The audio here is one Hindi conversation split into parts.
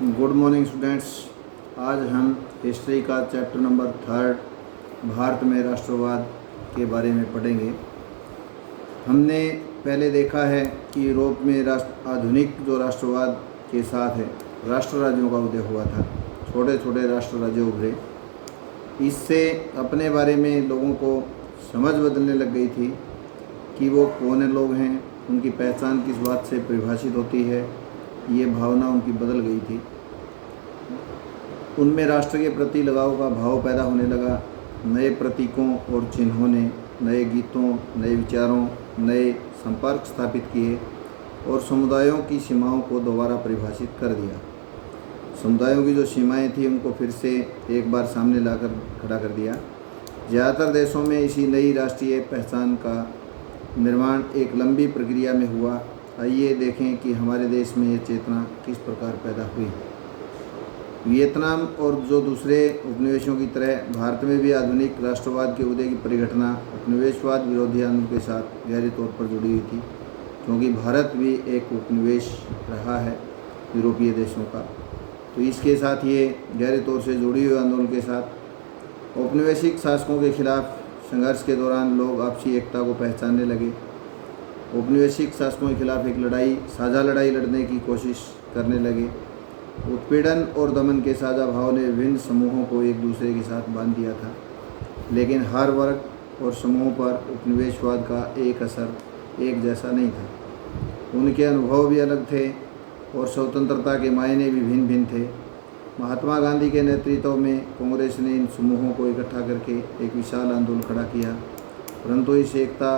Good morning students. आज हम हिस्ट्री का चैप्टर नंबर 3 भारत में राष्ट्रवाद के बारे में पढ़ेंगे। हमने पहले देखा है कि यूरोप में आधुनिक जो राष्ट्रवाद के साथ है राष्ट्र राज्यों का उदय हुआ था। छोटे छोटे राष्ट्र राज्य उभरे। इससे अपने बारे में लोगों को समझ बदलने लग गई थी कि वो कौन लोग हैं, उनकी पहचान किस बात से परिभाषित होती है। ये भावना उनकी बदल गई थी। उनमें राष्ट्र के प्रति लगाव का भाव पैदा होने लगा। नए प्रतीकों और चिन्हों ने नए गीतों, नए विचारों, नए संपर्क स्थापित किए और समुदायों की सीमाओं को दोबारा परिभाषित कर दिया। समुदायों की जो सीमाएं थी उनको फिर से एक बार सामने लाकर खड़ा कर दिया। ज़्यादातर देशों में इसी नई राष्ट्रीय पहचान का निर्माण एक लंबी प्रक्रिया में हुआ। आइए देखें कि हमारे देश में ये चेतना किस प्रकार पैदा हुई। वियतनाम और जो दूसरे उपनिवेशों की तरह भारत में भी आधुनिक राष्ट्रवाद के उदय की परिघटना उपनिवेशवाद विरोधी आंदोलन के साथ गहरे तौर पर जुड़ी हुई थी, क्योंकि भारत भी एक उपनिवेश रहा है यूरोपीय देशों का। तो इसके साथ ये गहरे तौर से जुड़ी हुई आंदोलन के साथ औपनिवेशिक शासकों के खिलाफ संघर्ष के दौरान लोग आपसी एकता को पहचानने लगे। औपनिवेशिक शासकों के खिलाफ एक साझा लड़ाई लड़ने की कोशिश करने लगे। उत्पीड़न और दमन के साझा भाव ने विभिन्न समूहों को एक दूसरे के साथ बांध दिया था, लेकिन हर वर्ग और समूह पर उपनिवेशवाद का एक असर एक जैसा नहीं था। उनके अनुभव भी अलग थे और स्वतंत्रता के मायने भी भिन्न भिन्न थे। महात्मा गांधी के नेतृत्व में कांग्रेस ने इन समूहों को इकट्ठा करके एक विशाल आंदोलन खड़ा किया, परंतु इस एकता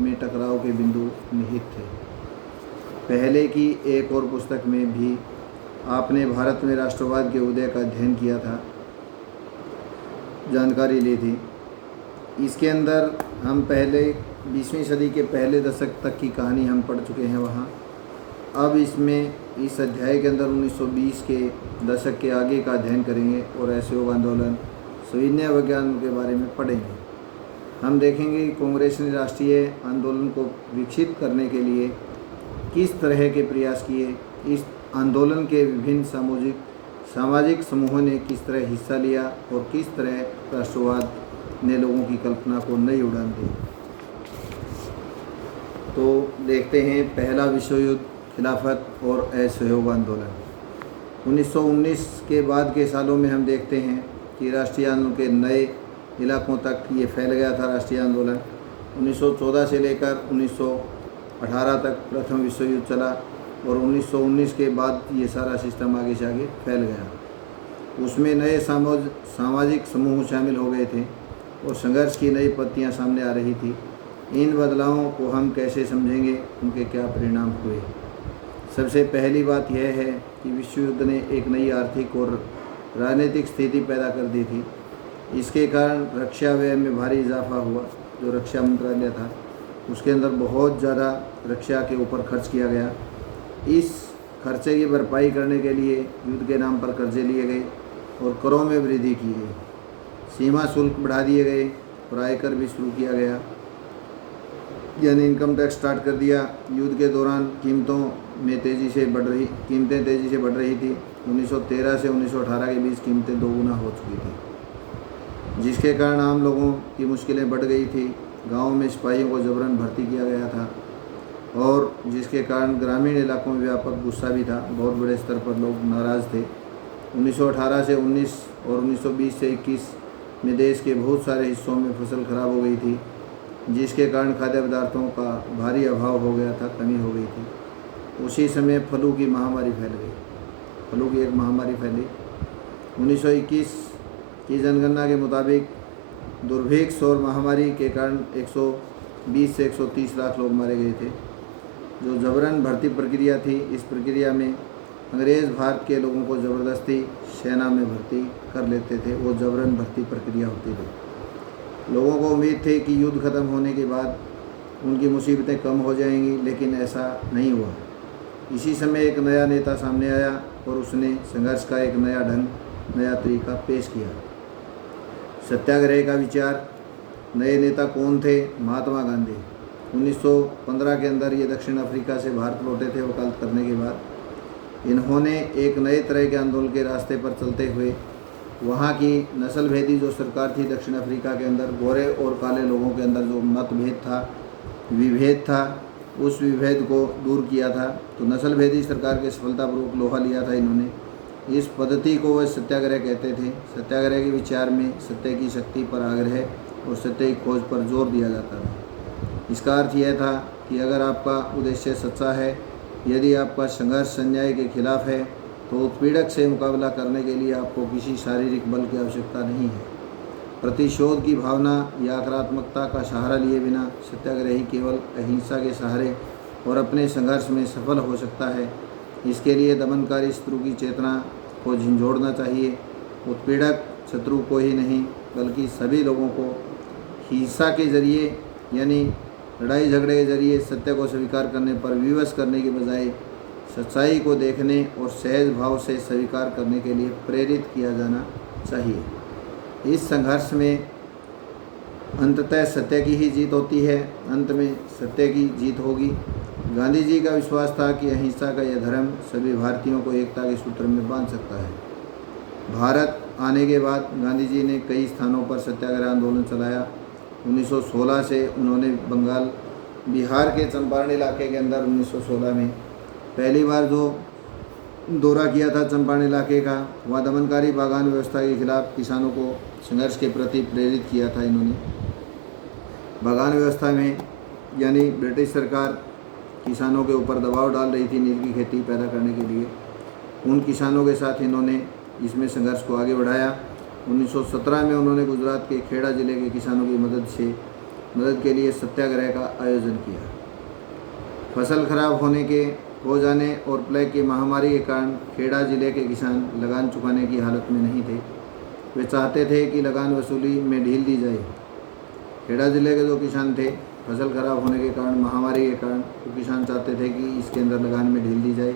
में टकराव के बिंदु निहित थे। पहले की एक और पुस्तक में भी आपने भारत में राष्ट्रवाद के उदय का अध्ययन किया था, जानकारी ली थी। इसके अंदर हम पहले 20वीं सदी के पहले दशक तक की कहानी हम पढ़ चुके हैं वहाँ। अब इसमें इस अध्याय के अंदर 1920 के दशक के आगे का अध्ययन करेंगे और असहयोग आंदोलन, सविनय विज्ञान के बारे में पढ़ेंगे। हम देखेंगे कि कांग्रेस ने राष्ट्रीय आंदोलन को विकसित करने के लिए किस तरह के प्रयास किए। इस आंदोलन के विभिन्न सामाजिक समूहों ने किस तरह हिस्सा लिया और किस तरह राष्ट्रवाद ने लोगों की कल्पना को नई उड़ान दी। तो देखते हैं पहला विश्व युद्ध, खिलाफत और असहयोग आंदोलन। 1919 के बाद के सालों में हम देखते हैं कि राष्ट्रीय आंदोलन के नए इलाकों तक ये फैल गया था। राष्ट्रीय आंदोलन 1914 से लेकर 1918 तक प्रथम विश्व युद्ध चला और 1919 के बाद ये सारा सिस्टम आगे से आगे फैल गया। उसमें नए सामाजिक समूह शामिल हो गए थे और संघर्ष की नई पत्तियां सामने आ रही थी। इन बदलावों को हम कैसे समझेंगे, उनके क्या परिणाम हुए। सबसे पहली बात यह है कि विश्व युद्ध ने एक नई आर्थिक और राजनीतिक स्थिति पैदा कर दी थी। इसके कारण रक्षा व्यय में भारी इजाफा हुआ। जो रक्षा मंत्रालय था उसके अंदर बहुत ज़्यादा रक्षा के ऊपर खर्च किया गया। इस खर्चे की भरपाई करने के लिए युद्ध के नाम पर कर्जे लिए गए और करों में वृद्धि की गई। सीमा शुल्क बढ़ा दिए गए और आयकर भी शुरू किया गया, यानी इनकम टैक्स स्टार्ट कर दिया। युद्ध के दौरान कीमतें तेज़ी से बढ़ रही थी। 1913 से 1918 के बीच कीमतें दोगुना हो चुकी थी, जिसके कारण आम लोगों की मुश्किलें बढ़ गई थी। गाँव में सिपाहियों को जबरन भर्ती किया गया था और जिसके कारण ग्रामीण इलाकों में व्यापक गुस्सा भी था। बहुत बड़े स्तर पर लोग नाराज़ थे। 1918 से 19 और 1920 से 21 में देश के बहुत सारे हिस्सों में फसल खराब हो गई थी, जिसके कारण खाद्य पदार्थों का भारी अभाव हो गया था, कमी हो गई थी। उसी समय फ्लू की महामारी फैल गई। फ्लू की एक महामारी फैली। 1921 की जनगणना के मुताबिक दुर्भिक्ष और महामारी के कारण 120 से 130 लाख लोग मारे गए थे। जो जबरन भर्ती प्रक्रिया थी, इस प्रक्रिया में अंग्रेज़ भारत के लोगों को ज़बरदस्ती सेना में भर्ती कर लेते थे। वो जबरन भर्ती प्रक्रिया होती थी। लोगों को उम्मीद थी कि युद्ध ख़त्म होने के बाद उनकी मुसीबतें कम हो जाएंगी, लेकिन ऐसा नहीं हुआ। इसी समय एक नया नेता सामने आया और उसने संघर्ष का एक नया ढंग, नया तरीका पेश किया। सत्याग्रह का विचार। नए नेता कौन थे? महात्मा गांधी। 1915 के अंदर ये दक्षिण अफ्रीका से भारत लौटे थे वकालत करने के बाद। इन्होंने एक नए तरह के आंदोलन के रास्ते पर चलते हुए वहाँ की नस्ल भेदी जो सरकार थी दक्षिण अफ्रीका के अंदर, गोरे और काले लोगों के अंदर जो मतभेद था, विभेद था, उस विभेद को दूर किया था। तो नस्ल भेदी सरकार के सफलतापूर्वक लोहा लिया था इन्होंने। इस पद्धति को वह सत्याग्रह कहते थे। सत्याग्रह के विचार में सत्य की शक्ति पर आग्रह और सत्य की खोज पर जोर दिया जाता था। इसका अर्थ यह था कि अगर आपका उद्देश्य सच्चा है, यदि आपका संघर्ष अन्याय के खिलाफ है, तो उत्पीड़क से मुकाबला करने के लिए आपको किसी शारीरिक बल की आवश्यकता नहीं है। प्रतिशोध की भावना या आक्रामकता का सहारा लिए बिना सत्याग्रही केवल अहिंसा के सहारे और अपने संघर्ष में सफल हो सकता है। इसके लिए दमनकारी शत्रु की चेतना को झंझोड़ना चाहिए। उत्पीड़क शत्रु को ही नहीं बल्कि सभी लोगों को हिंसा के जरिए यानी लड़ाई झगड़े के जरिए सत्य को स्वीकार करने पर विवश करने के बजाय सच्चाई को देखने और सहज भाव से स्वीकार करने के लिए प्रेरित किया जाना चाहिए। इस संघर्ष में अंततः सत्य की ही जीत होती है, अंत में सत्य की जीत होगी। गांधी जी का विश्वास था कि अहिंसा का यह धर्म सभी भारतीयों को एकता के सूत्र में बांध सकता है। भारत आने के बाद गांधी जी ने कई स्थानों पर सत्याग्रह आंदोलन चलाया। 1916 से उन्होंने बंगाल बिहार के चंपारण इलाके के अंदर 1916 में पहली बार जो दौरा किया था चंपारण इलाके का, वहाँ दमनकारी बागान व्यवस्था के खिलाफ किसानों को संघर्ष के प्रति प्रेरित किया था इन्होंने। बागान व्यवस्था में यानी ब्रिटिश सरकार किसानों के ऊपर दबाव डाल रही थी नील की खेती पैदा करने के लिए। उन किसानों के साथ इन्होंने इसमें संघर्ष को आगे बढ़ाया। 1917 में उन्होंने गुजरात के खेड़ा जिले के किसानों की मदद के लिए सत्याग्रह का आयोजन किया। फसल खराब हो जाने और प्लेग की महामारी के कारण खेड़ा जिले के किसान लगान चुकाने की हालत में नहीं थे। वे चाहते थे कि लगान वसूली में ढील दी जाए। खेड़ा जिले के जो किसान थे, फसल खराब होने के कारण, महामारी के कारण, वो किसान चाहते थे कि इसके अंदर लगान में ढील दी जाए।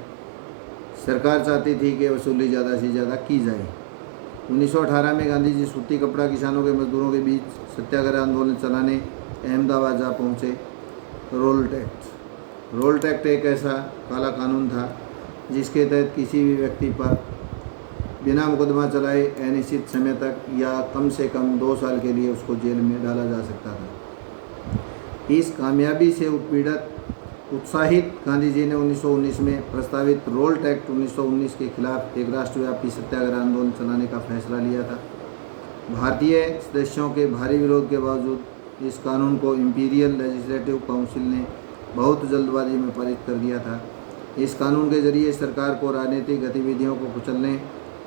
सरकार चाहती थी कि वसूली ज़्यादा से ज़्यादा की जाए। 1918 में गांधी जी सूती कपड़ा किसानों के मजदूरों के बीच सत्याग्रह आंदोलन चलाने अहमदाबाद जा पहुँचे। रोल टैक्स एक ऐसा काला कानून था जिसके तहत किसी भी व्यक्ति पर बिना मुकदमा चलाए अनिश्चित समय तक या कम से कम 2 साल के लिए उसको जेल में डाला जा सकता था। इस कामयाबी से उत्साहित गांधी जी ने 1919 में प्रस्तावित रोल टैक्ट 1919 के खिलाफ एक राष्ट्रव्यापी सत्याग्रह आंदोलन चलाने का फैसला लिया था। भारतीय सदस्यों के भारी विरोध के बावजूद इस कानून को इंपीरियल लेजिस्लेटिव काउंसिल ने बहुत जल्दबाजी में पारित कर दिया था। इस कानून के जरिए सरकार को राजनीतिक गतिविधियों को कुचलने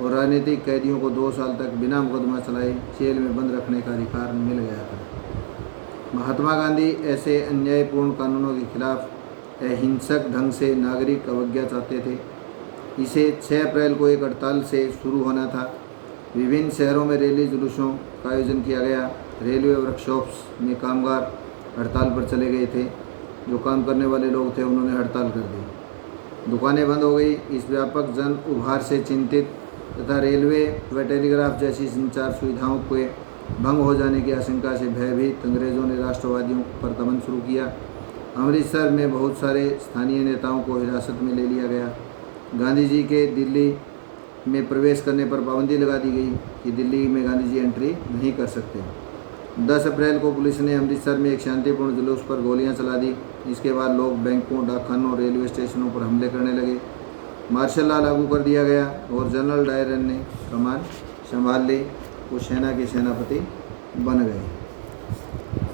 और राजनीतिक कैदियों को 2 साल तक बिना मुकदमा चलाए जेल में बंद रखने का अधिकार मिल गया था। महात्मा गांधी ऐसे अन्यायपूर्ण कानूनों के खिलाफ अहिंसक ढंग से नागरिक अवज्ञा चाहते थे। इसे 6 अप्रैल को एक हड़ताल से शुरू होना था। विभिन्न शहरों में रैली जुलूसों का आयोजन किया गया। रेलवे वर्कशॉप्स में कामगार हड़ताल पर चले गए थे। जो काम करने वाले लोग थे उन्होंने हड़ताल कर दी। दुकानें बंद हो गई। इस व्यापक जन उभार से चिंतित तथा रेलवे व टेलीग्राफ जैसी संचार सुविधाओं के भंग हो जाने की आशंका से भयभीत अंग्रेज़ों ने राष्ट्रवादियों पर दमन शुरू किया। अमृतसर में बहुत सारे स्थानीय नेताओं को हिरासत में ले लिया गया। गांधी जी के दिल्ली में प्रवेश करने पर पाबंदी लगा दी गई कि दिल्ली में गांधी जी एंट्री नहीं कर सकते। 10 अप्रैल को पुलिस ने अमृतसर में एक शांतिपूर्ण जुलूस पर गोलियां चला दी। इसके बाद लोग बैंकों, डाकखानों, रेलवे स्टेशनों पर हमले करने लगे। मार्शल लॉ लागू कर दिया गया और जनरल डायर ने कमान संभाल ली। वो सेना के सेनापति बन गए।